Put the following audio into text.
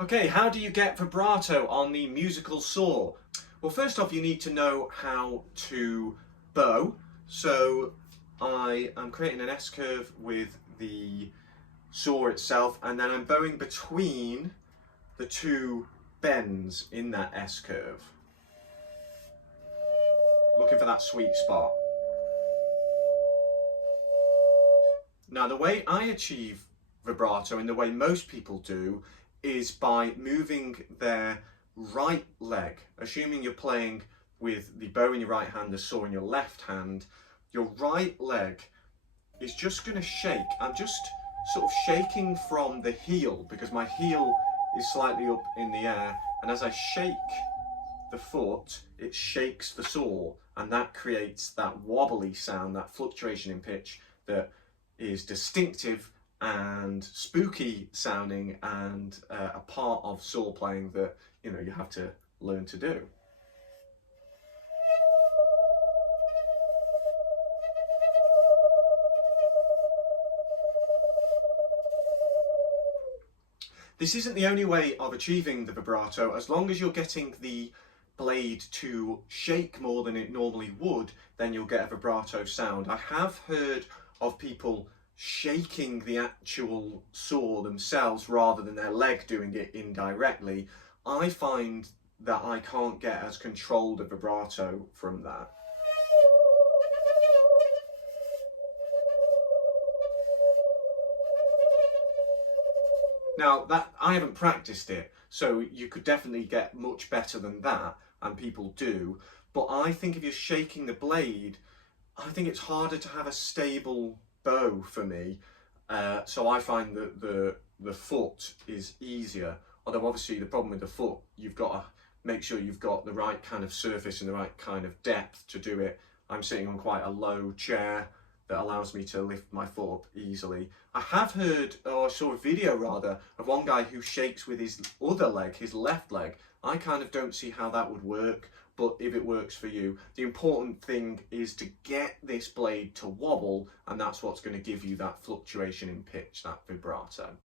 Okay, how do you get vibrato on the musical saw? Well, first off, you need to know how to bow. So I am creating an S-curve with the saw itself, and then I'm bowing between the two bends in that S-curve, looking for that sweet spot. Now, the way I achieve vibrato, and the way most people do, is by moving their right leg. Assuming you're playing with the bow in your right hand, the saw in your left hand, your right leg is just going to shake. I'm just sort of shaking from the heel because my heel is slightly up in the air, and as I shake the foot, it shakes the saw, and that creates that wobbly sound, that fluctuation in pitch that is distinctive and spooky sounding, and a part of saw playing that you have to learn to do. This isn't the only way of achieving the vibrato. As long as you're getting the blade to shake more than it normally would, then you'll get a vibrato sound. I have heard of people shaking the actual saw themselves rather than their leg doing it indirectly. I find that I can't get as controlled a vibrato from that. Now, that I haven't practiced it, so you could definitely get much better than that, and people do. But I think if you're shaking the blade, I think it's harder to have a stable bow for me. So I find that the foot is easier. Although obviously the problem with the foot, you've got to make sure you've got the right kind of surface and the right kind of depth to do it. I'm sitting on quite a low chair that allows me to lift my foot up easily. I have heard, or I saw a video rather, of one guy who shakes with his other leg, his left leg. I kind of don't see how that would work, but if it works for you, the important thing is to get this blade to wobble, and that's what's going to give you that fluctuation in pitch, that vibrato.